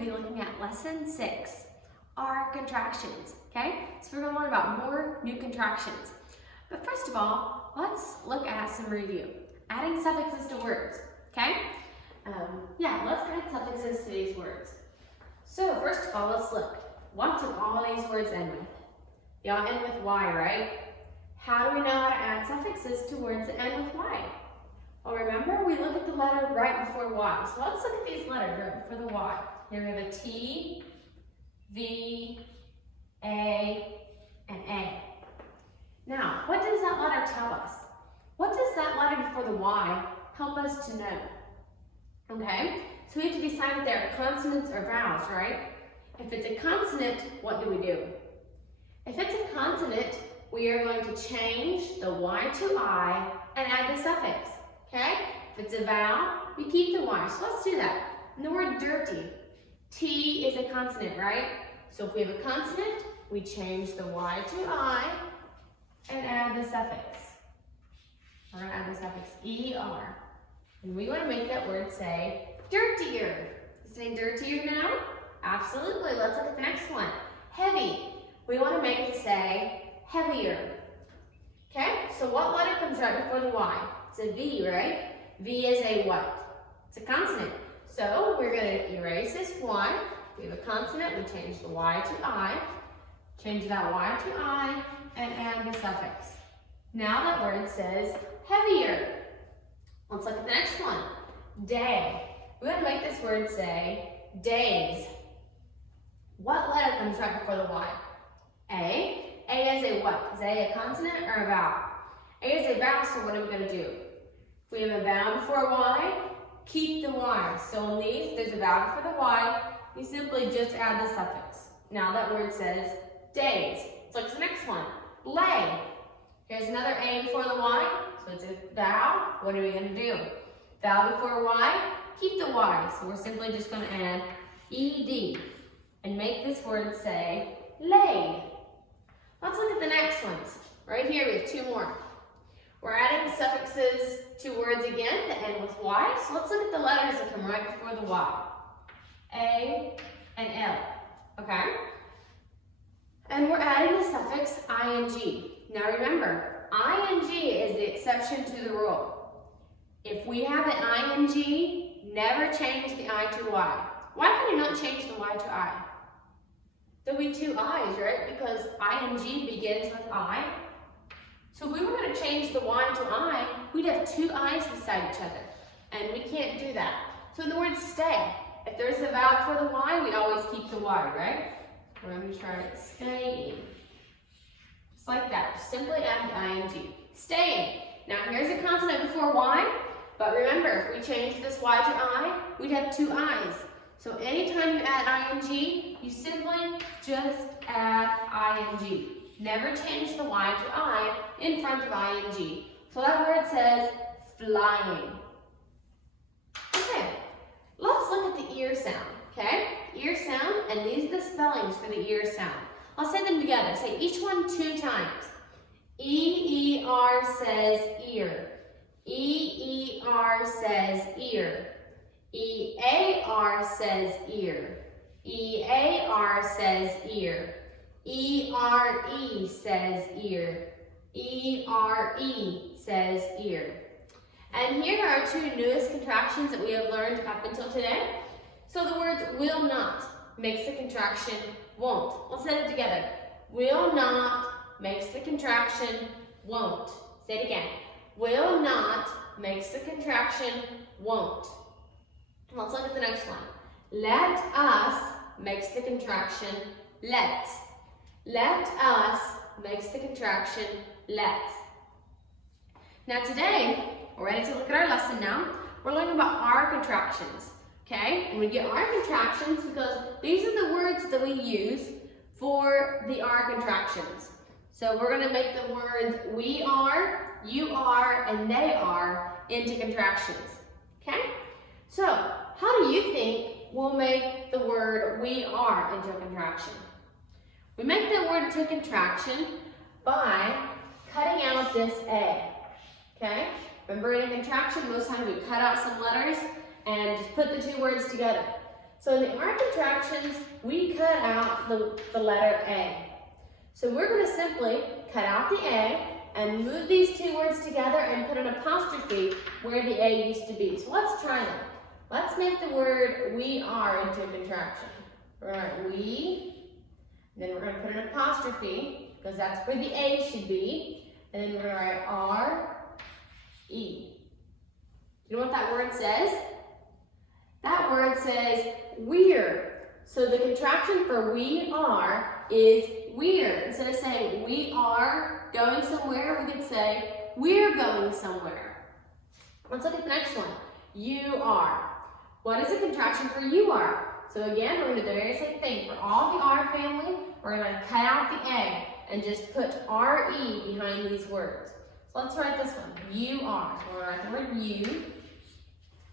we'll be looking at lesson 6, our contractions, okay? So we're gonna learn about more new contractions. But first of all, let's look at some review. Adding suffixes to words, okay? Let's add suffixes to these words. So first of all, let's look. What do all these words end with? They all end with Y, right? How do we know how to add suffixes to words that end with Y? Well, remember, we look at the letter right before Y. So let's look at these letters right before the Y. Here we have a T, V, A, and A. Now, what does that letter tell us? What does that letter before the Y help us to know? Okay, so we have to decide if they're consonants or vowels, right? If it's a consonant, what do we do? If it's a consonant, we are going to change the Y to I and add the suffix, okay? If it's a vowel, we keep the Y. So let's do that. In the word dirty, T is a consonant, right? So if we have a consonant, we change the Y to I and add the suffix. We're going to add the suffix ER. And we want to make that word say dirtier. Say dirtier now? Absolutely. Let's look at the next one. Heavy. We want to make it say heavier. Okay? So what letter comes right before the Y? It's a V, right? V is a what? It's a consonant. So we're going to erase this Y. We have a consonant. We change the Y to I. Change that Y to I and add the suffix. Now that word says heavier. Let's look at the next one. Day. We're going to make this word say days. What letter comes right before the Y? A. A is a what? Is A a consonant or a vowel? A is a vowel, so what are we going to do? If we have a vowel before Y, keep the Y. So in these, there's a vowel before the Y, you simply just add the suffix. Now that word says days. Let's look at the next one. Lay. Here's another A before the Y, so it's a vowel. What are we going to do? Vowel before Y, keep the Y. So we're simply just going to add ED and make this word say laid. Let's look at the next ones. Right here we have 2 more. We're adding suffixes to words again that end with Y. So let's look at the letters that come right before the Y. A and L, okay? And we're adding the suffix ing. Now remember, ing is the exception to the rule. If we have an ing, never change the I to Y. Why can you not change the Y to I? There'll be 2 I's, right? Because ing begins with I. So if we were going to change the Y to I, we'd have 2 I's beside each other. And we can't do that. So in the word stay, if there's a vowel before the Y, we always keep the Y, right? We're going to try it. Staying. Just like that. Just simply add ing. Staying. Now here's a consonant before Y, but remember, if we change this Y to I, we'd have 2 I's. So anytime you add ing, you simply just add ing. Never change the Y to I in front of ing. So that word says flying. Okay, let's look at the ear sound, okay? Ear sound, and these are the spellings for the ear sound. I'll say them together. Say each one 2 times. E-E-R says ear. E-E-R says ear. E-A-R says ear. E-A-R says ear. E-R-E says ear. E-R-E says ear. And here are 2 newest contractions that we have learned up until today. So the words will not makes the contraction won't. Let's say it together. Will not makes the contraction won't. Say it again. Will not makes the contraction won't. Let's look at the next one. Let us makes the contraction let's. Let us makes the contraction let's. Now today, we're ready to look at our lesson now. We're learning about our contractions, okay? And we get our contractions because these are the words that we use for the our contractions. So we're going to make the words we are, you are, and they are into contractions, okay? So how do you think we'll make the word we are into a contraction? We make the word into a contraction by cutting out this A, okay? Remember in a contraction, most times we cut out some letters and just put the 2 words together. So in the R contractions, we cut out the letter A. So we're going to simply cut out the A and move these two words together and put an apostrophe where the A used to be. So let's try that. Let's make the word we are into a contraction. We're going to write we, and then we're going to put an apostrophe because that's where the A should be. And then we're going to write R-E. You know what that word says? That word says we're. So the contraction for we are is we're. Instead of saying we are going somewhere, we could say we're going somewhere. Let's look at the next one. You are. What is a contraction for you are? So again, we're going to do the very same thing. For all the R family, we're going to cut out the A and just put R-E behind these words. So let's write this one. You are. So we're going to write the word you.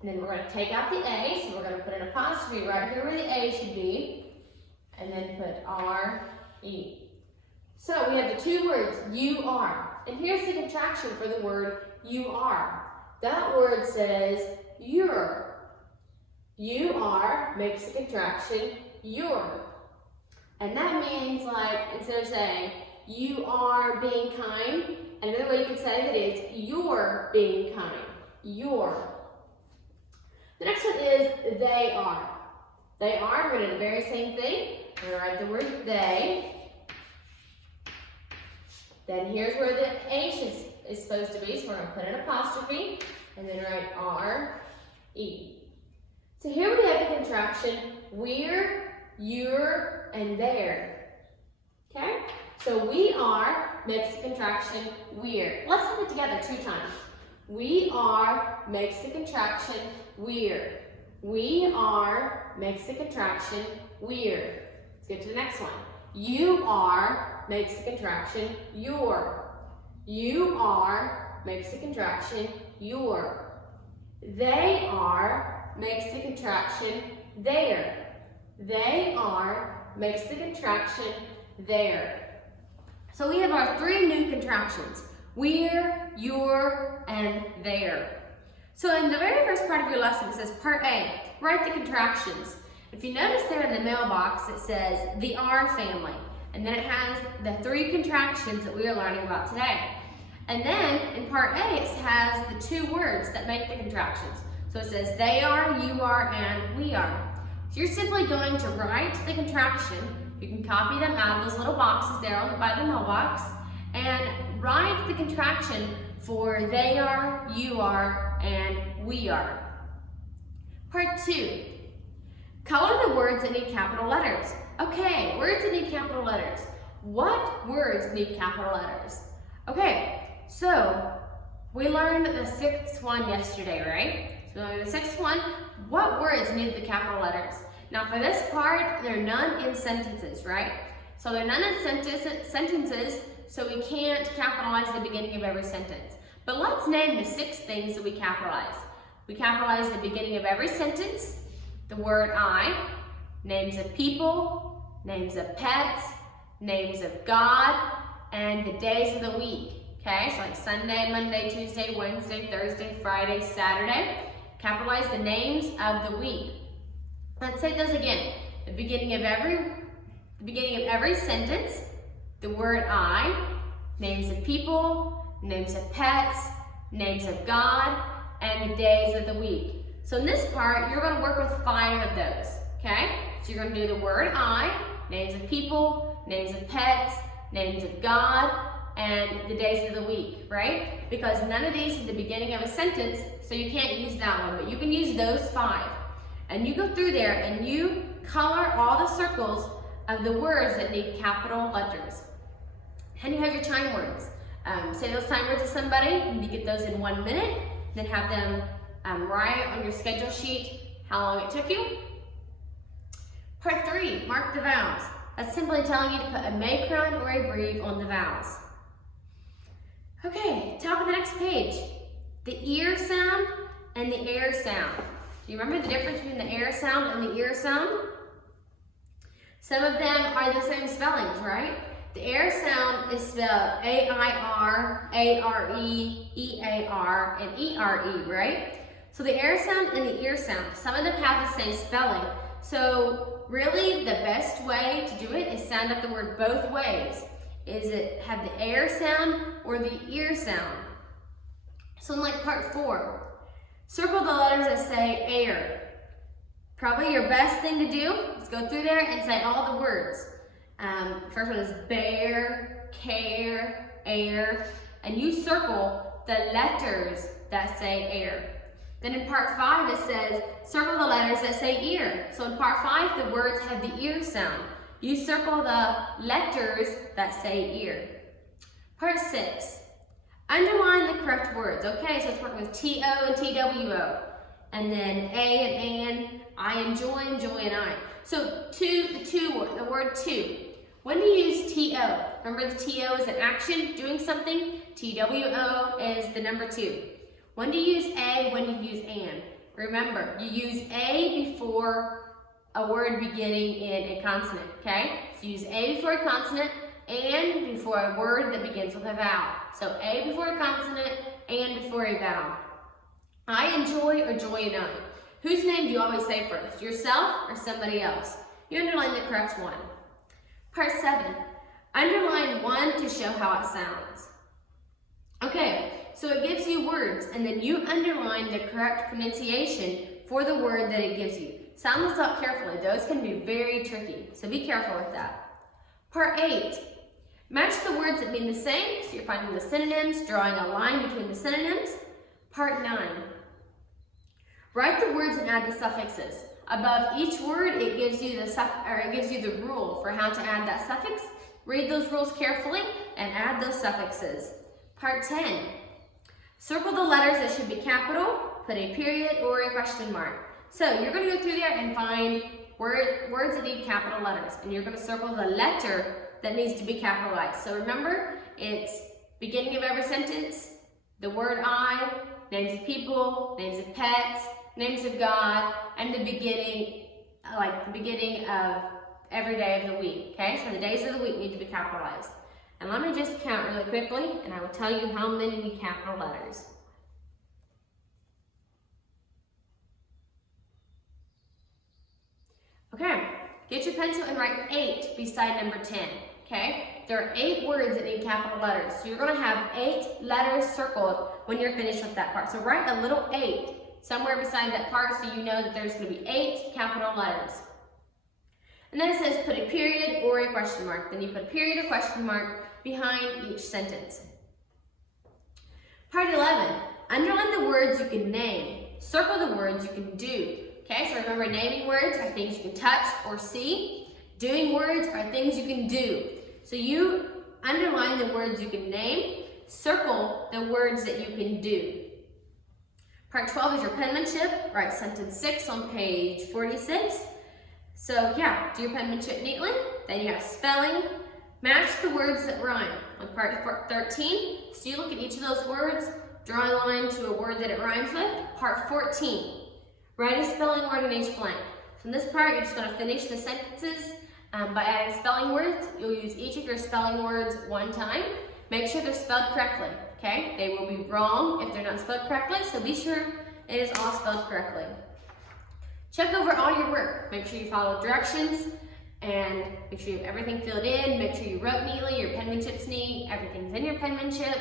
And then we're going to take out the A, so we're going to put an apostrophe right here where the A should be, and then put R-E. So we have the two words, you are. And here's the contraction for the word you are. That word says you're. You are makes the contraction you're. And that means, like, instead of saying you are being kind, another way you can say it is you're being kind. You're. The next one is they are. They are, we're going to do the very same thing. We're going to write the word they. Then here's where the H is supposed to be, so we're going to put an apostrophe and then write R-E. So here we have the contraction we're, you're, and they're. Okay? So we are makes the contraction we're. Let's have it together 2 times. We are makes the contraction we're. We are makes the contraction we're. Let's get to the next one. You are makes the contraction you're. You are makes the contraction you're. They are makes the contraction they're. They are makes the contraction they're. So we have our 3 new contractions. We're, you're, and they're. So in the very first part of your lesson, it says part A, write the contractions. If you notice there in the mailbox, it says the R family. And then it has the 3 contractions that we are learning about today. And then in part A, it has the 2 words that make the contractions. So it says they are, you are, and we are. So you're simply going to write the contraction. You can copy them out of those little boxes there by the mailbox and write the contraction for they are, you are, and we are. Part 2, color the words that need capital letters. Okay, words that need capital letters. What words need capital letters? Okay, so we learned the 6th one yesterday, right? So the 6th one, what words need the capital letters? Now for this part, there are none in sentences, right? So there are none in sentences, so we can't capitalize the beginning of every sentence. But let's name the 6 things that we capitalize. We capitalize the beginning of every sentence, the word I, names of people, names of pets, names of God, and the days of the week. Okay, so like Sunday, Monday, Tuesday, Wednesday, Thursday, Friday, Saturday. Capitalize the names of the week. Let's say those again. The beginning of every sentence, the word I, names of people, names of pets, names of God, and the days of the week. So in this part, you're going to work with 5 of those, okay? So you're going to do the word I, names of people, names of pets, names of God, and the days of the week, right? Because none of these are the beginning of a sentence, so you can't use that one, but you can use those 5. And you go through there and you color all the circles of the words that need capital letters. And you have your time words. Say those time words to somebody, and you get those in 1 minute, then have them write on your schedule sheet how long it took you. Part 3, mark the vowels. That's simply telling you to put a macron or a breve on the vowels. Okay, top of the next page. The ear sound and the air sound. Do you remember the difference between the air sound and the ear sound? Some of them are the same spellings, right? The air sound is spelled A-I-R, A-R-E, E-A-R, and E-R-E, right? So the air sound and the ear sound, some of them have the same spelling, So really the best way to do it is sound out the word both ways. Is it have the air sound or the ear sound? So in like part 4, circle the letters that say air. Probably your best thing to do is go through there and say all the words. First one is bear, care, air, and you circle the letters that say air. Then in part 5 it says circle the letters that say ear. So in part 5 the words have the ear sound. You circle the letters that say ear. Part 6, underline the correct words. Okay, so it's working with T-O and T-W-O. And then A and an, I and joy and I. So the word to. When do you use T-O? Remember the T-O is an action, doing something. T-W-O is the number 2. When do you use A? When do you use an? Remember, you use A before a word beginning in a consonant, okay? So you use A before a consonant, and before a word that begins with a vowel. So A before a consonant, and before a vowel. I enjoy or joy and I. Whose name do you always say first? Yourself or somebody else? You underline the correct one. Part 7, underline 1 to show how it sounds. Okay, so it gives you words, and then you underline the correct pronunciation for the word that it gives you. Sound this out carefully. Those can be very tricky, so be careful with that. Part 8, match the words that mean the same, so you're finding the synonyms, drawing a line between the synonyms. Part 9, write the words and add the suffixes. Above each word, it gives you the rule for how to add that suffix. Read those rules carefully and add those suffixes. Part 10, circle the letters that should be capital, put a period or a question mark. So you're going to go through there and find words that need capital letters, and you're going to circle the letter that needs to be capitalized. So remember, it's beginning of every sentence, the word I, names of people, names of pets, names of God, and the beginning of every day of the week, okay? So the days of the week need to be capitalized. And let me just count really quickly, and I will tell you how many need capital letters. Okay, get your pencil and write 8 beside number 10, okay? There are 8 words that need capital letters, so you're gonna have 8 letters circled when you're finished with that part. So write a little 8 somewhere beside that part so you know that there's gonna be 8 capital letters. And then it says put a period or a question mark. Then you put a period or question mark behind each sentence. Part 11, underline the words you can name. Circle the words you can do. Okay, so remember, naming words are things you can touch or see. Doing words are things you can do. So you underline the words you can name, circle the words that you can do. Part 12 is your penmanship. Write sentence 6 on page 46. So yeah, do your penmanship neatly. Then you have spelling. Match the words that rhyme. On part 13, so you look at each of those words, draw a line to a word that it rhymes with. Part 14, write a spelling word in each blank. So in this part, you're just going to finish the sentences by adding spelling words. You'll use each of your spelling words one time. Make sure they're spelled correctly, okay? They will be wrong if they're not spelled correctly, so be sure it is all spelled correctly. Check over all your work. Make sure you follow directions and make sure you have everything filled in. Make sure you wrote neatly, your penmanship's neat, everything's in your penmanship.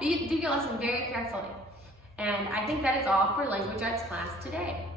Do your lesson very carefully. And I think that is all for language arts class today.